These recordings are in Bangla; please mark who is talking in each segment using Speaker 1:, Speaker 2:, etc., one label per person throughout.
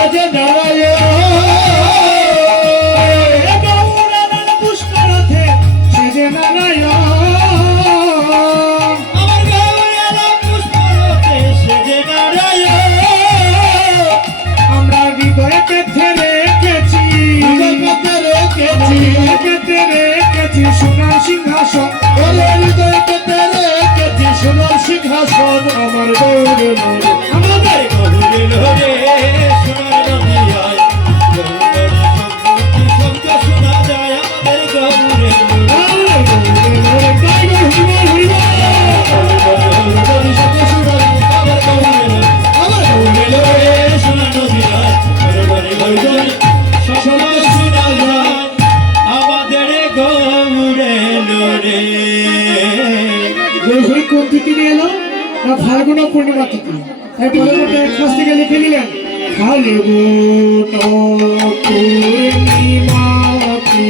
Speaker 1: 我见着了 অতিথি এই পরবর্তী এক স্বস্তিকে লিখে নিলেন? খালি তুমি মাতি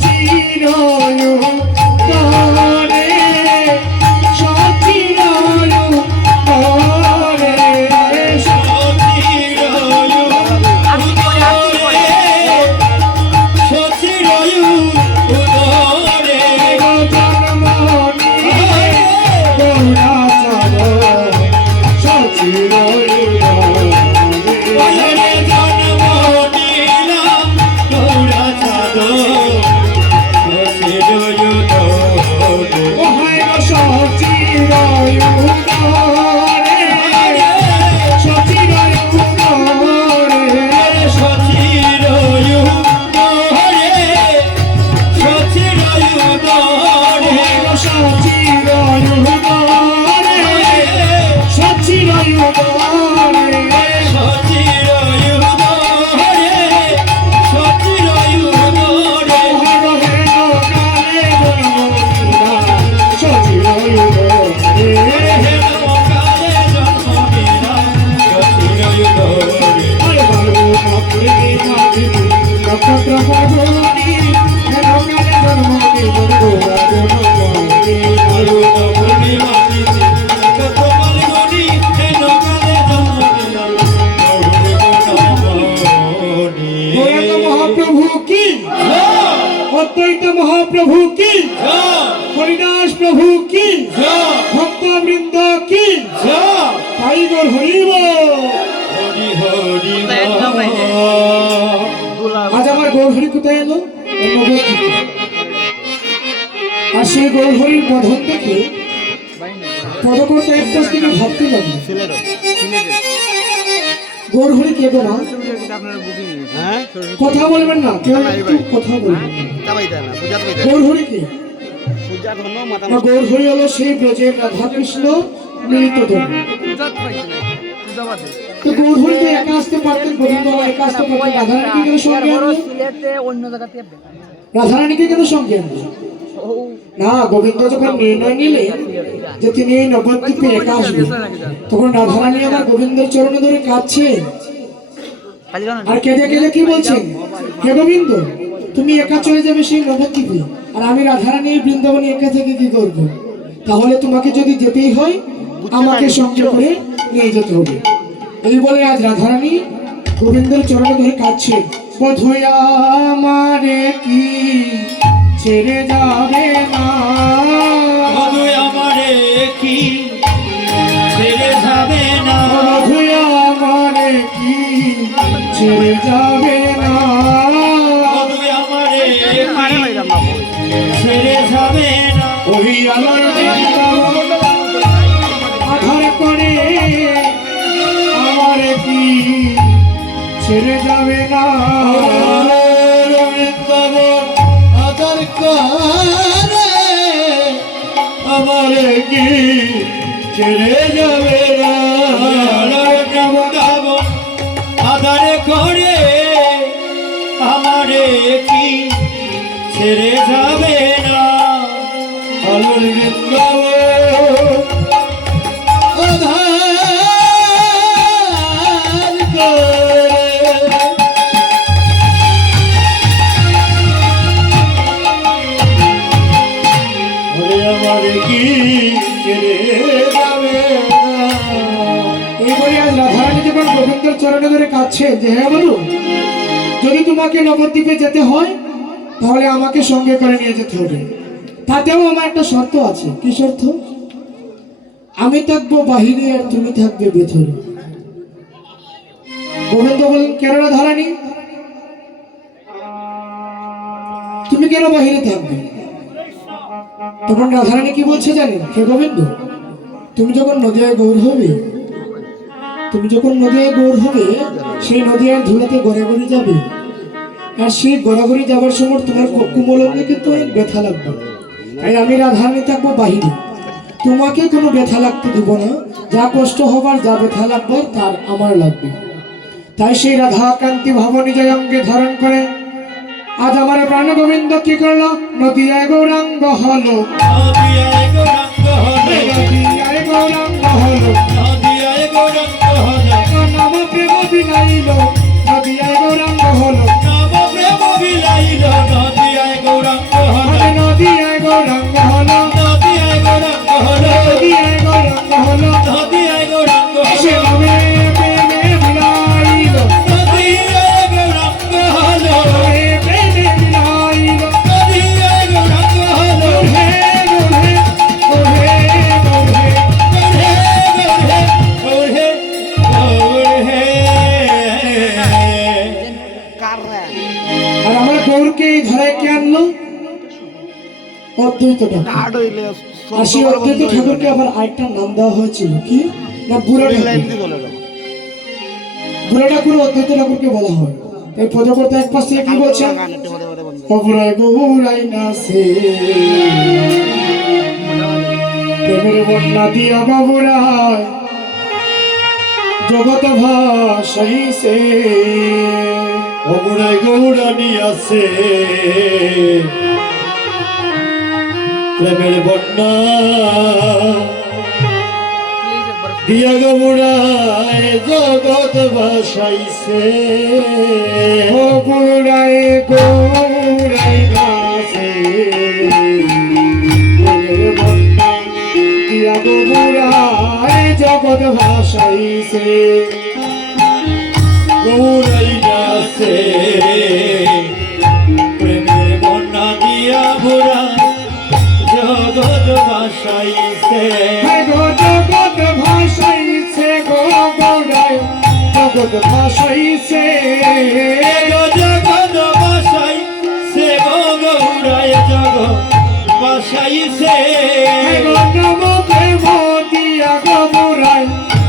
Speaker 1: contigo প্রভু কি? হরিদাস প্রভু কি?
Speaker 2: জয়।
Speaker 1: ভক্তবৃন্দ কি?
Speaker 2: জয়।
Speaker 1: তাই গোর হরিব।
Speaker 2: হরি হরি
Speaker 1: আজ আমার গৌরহরি কোথায় এলো? আর সেই গৌরহরির বধন দেখে পদকর্তা এক পাশ থেকে ভাবতে লাগল গৌরহরি কে গো মা কথা বলবেন না কেউ একটু কথা বলবেন গৌরহরি কে? না গৌরহরি হলো সেই ব্রজের রাধা কৃষ্ণ মিলিত ধর্ম তো একা আসতে পারতেন গোবিন্দ একা আসতে পারতেন রাধারানীকে কেন সঙ্গে রাধারানীকে কেন না গোবিন্দ যখন নির্ণয় নিলে যে তিনি এই নবদ্বীপে একা আসবেন তখন রাধারানী আমার গোবিন্দের চরণে ধরে কাঁদছে আর কেঁদে কেঁদে কি বলছেন হে গোবিন্দ? তুমি একা চলে যাবে সেই নবদ্বীপে। আর আমি রাধারানী এই বৃন্দাবনে একা থেকে কি করব? তাহলে তোমাকে যদি যেতেই হয় আমাকে সঙ্গে করে নিয়ে যেতে হবে। এই বলে আজ রাধারানী গোবিন্দের চরণে ধরে কাঁদছে। বধুয়া আমারে কি ছেড়ে যাবে না?
Speaker 2: আমারে কি ছেড়ে যাবে না?
Speaker 1: ছেড়ে যাবে না।
Speaker 2: ছেড়ে যাবে না।
Speaker 1: ওই আলোর আধার করে। আমার কি ছেড়ে যাবে
Speaker 2: করে আমারে কি ছেড়ে যাবে না? আলোর
Speaker 1: চরণে কাঁদছে যে হ্যাঁ বলু যদি তোমাকে নবদ্বীপে যেতে হয়, তাহলে আমাকে সঙ্গে করে নিয়ে যেতে হবে। তাতেও আমার একটা শর্ত আছে। কি শর্ত? আমি থাকব বাহিরে আর তুমি থাকবে ভেতরে। গোবিন্দ বলেন, কেন রাধারানী তুমি কেন বাহিরে থাকবে? তখন রাধারানী কি বলছে জানেন? হে গোবিন্দ, তুমি যখন নদিয়ায় গৌর হবে তুমি যখন নদিয়ায় গৌর হবে সেই নদিয়ার ধুলাতে গড়াগড়ি যাবে। আর সেই গড়াগড়ি যাবার সময় তোমার কুমলকে কিন্তু অনেক ব্যথা লাগবে। তাই আমি রাধারানী থাকব বাহিরে। তোমাকে কোনো ব্যথা লাগতে দিব না। যা কষ্ট হবার যা ব্যথা লাগবে তার আমার লাগবে। তাই সেই রাধা কান্তি ভবনী জয় অঙ্গে ধারণ করে আজ আমার প্রাণ গোবিন্দ কি করল? নদিয়ায় গৌরাঙ্গ হলো।
Speaker 2: নদিয়ায় গৌরাঙ্গ হলো।
Speaker 1: নদিয়ায় গৌরাঙ্গ হলো। ধারায় কে আনলো? অদ্বৈত ঠাকুর আর সেই অদ্বৈত ঠাকুরকে আবার আরেকটা নাম দেওয়া হয়েছিল কি? না বুড়ো ঠাকুর। বুড়ো ঠাকুর অদ্বৈত ঠাকুরকে বলা হয়। এই পদকর্তা এক পাশ থেকে কি বলছেন অবরায় গৌরাই নাসে প্রেমের বন্যা দিয়া বাবুরায় জগৎ ভাসাই সে
Speaker 2: অগুড়ায় গৌরানি আছে। প্রেমের বন্যা দিয়া গৌড়ায় জগৎ ভাসাইছে।
Speaker 1: গৌরাই প্রেমের বন্যা দিয়া বাবুরায় জগৎ ভাসাইছে।
Speaker 2: গৌরাই আছে। প্রেমের বন্যা দিয়া ভুরা
Speaker 1: জগৎ ভাসাইছে।
Speaker 2: জগৎ ভাসাইছে গো গৌরায় জগৎ
Speaker 1: ভাসাইছে।
Speaker 2: সে ভাসাইছে গো গৌরায় জগৎ
Speaker 1: ভাসাইছে।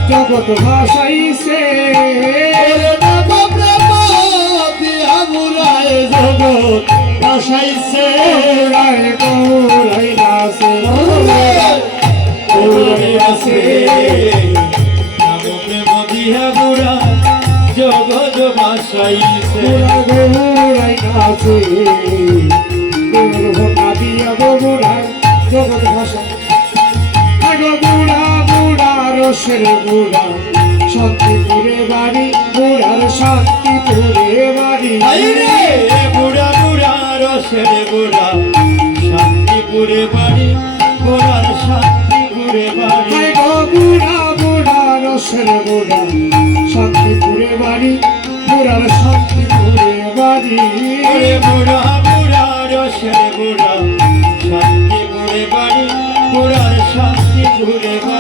Speaker 1: জগৎ ভাসাইছে।
Speaker 2: গৌরায় আছে নব প্রেম দিয়া গুরা জগৎ বাসাইছে
Speaker 1: বুড়া বুড়া বুড়া বাড়ি বুড়ার শান্তিপুরে বাড়ি
Speaker 2: বুড়া রসের বুড়া শান্তিপুরে বাড়ি বুড়ার শান্তিপুরে বাড়ি।
Speaker 1: বুড়া বুড়া রসের বুড়া শান্তিপুরে বাড়ি বুড়ার শান্তিপুরে বাড়ি।
Speaker 2: বুড়া বুড়া রসের বুড়া শান্তিপুরে বাড়ি বুড়ার শান্তিপুরে বাড়ি।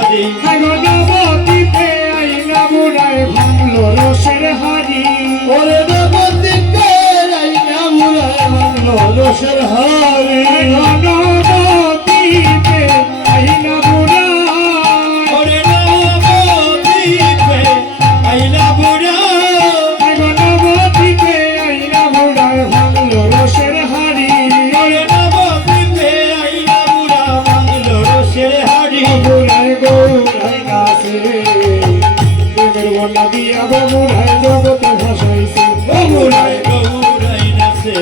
Speaker 1: প্রেমের বন্যা দিয়া বগুড়ায় জগতে ভাসাইছে।
Speaker 2: বুড়ায় গৌরাই নাচে।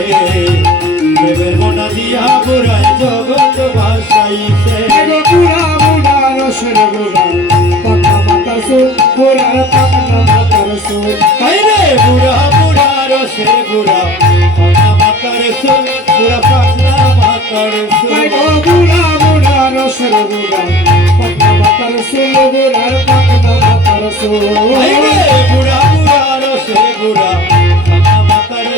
Speaker 2: দেবের মনা দিয়া বুড়ায় জগৎ ভাসাইছে।
Speaker 1: বুড়া বুড়া রসের বুড়া পাকা মাতার সুর বুড়ার পাকনা মাতার সুর।
Speaker 2: আইরে বুড়া বুড়া রসের বুড়া পাকনা মাতার সুর বুড়া পাকনা মাতার সুর।
Speaker 1: বুড়া বুড়া রসের বুড়া পাকা মাতার সুর বুড়ার পাকনা মাতার সুর
Speaker 2: আইরে বুড়া বুড়া রসের বুড়া পাকনা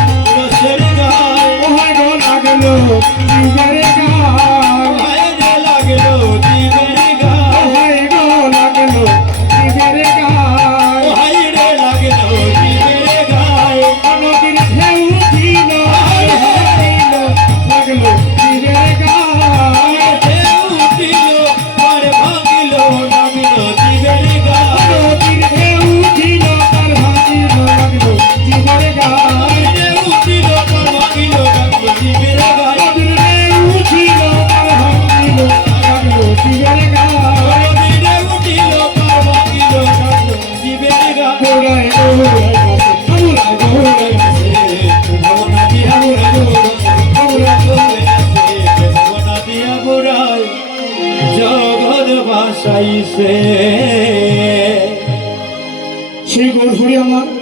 Speaker 1: গো লাগল জীবের